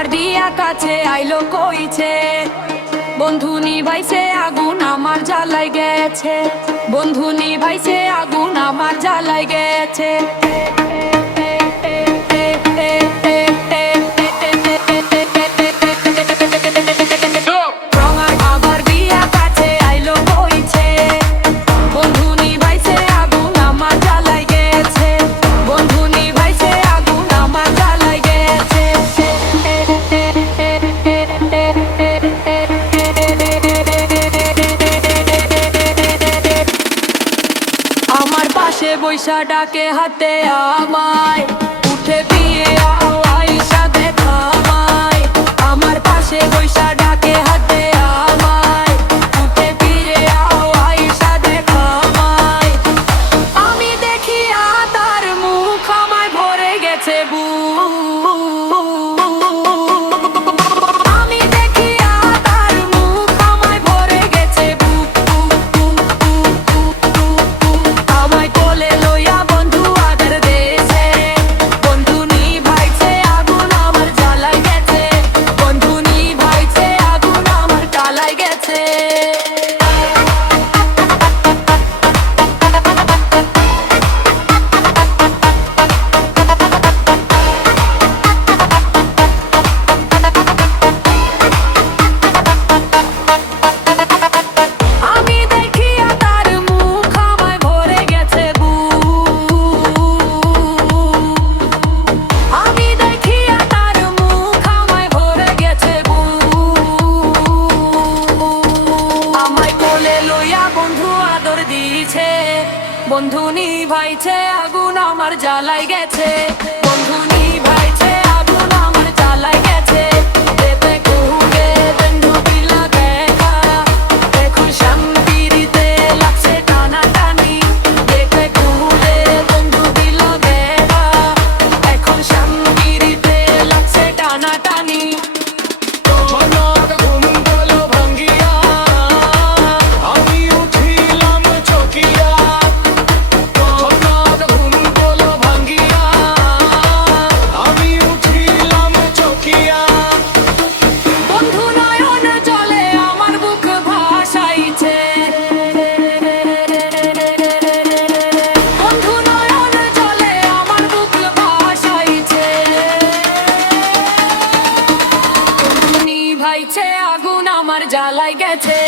আমার দিয়া কাছে আইলো কইছে, বন্ধু নিভাইছে আগুন আমার জ্বালাই গেছে, বন্ধু নিভাইছে আগুন আমার জ্বালাই গেছে। আমার পাশে বৈশা ডাকে হাতে আমায়, উঠে বিয়ে আয়সা দেখা আমায়। আমার পাশে বৈশা ডাকে হাতে আমায়, উঠে বিয়ে আয়সা দেখা আমায়। আমি দেখি তার মুখ আমায় ভরে গেছে বন্ধু নিভাইছে আগুন আমার জ্বালাই গেছে, বন্ধু নিভাইছে আগুন আমার জ্বালাই গেছে। এতে কুহুকে বন্ধু বিলা দেখা, এখন শান্তিতে লাগছে টানা টানি। এতে কুহুকে বন্ধু বিলা দেখা, এখন শান্তিতে লাগছে টানা টানি। আগুন আমার জ্বালাই গেছে।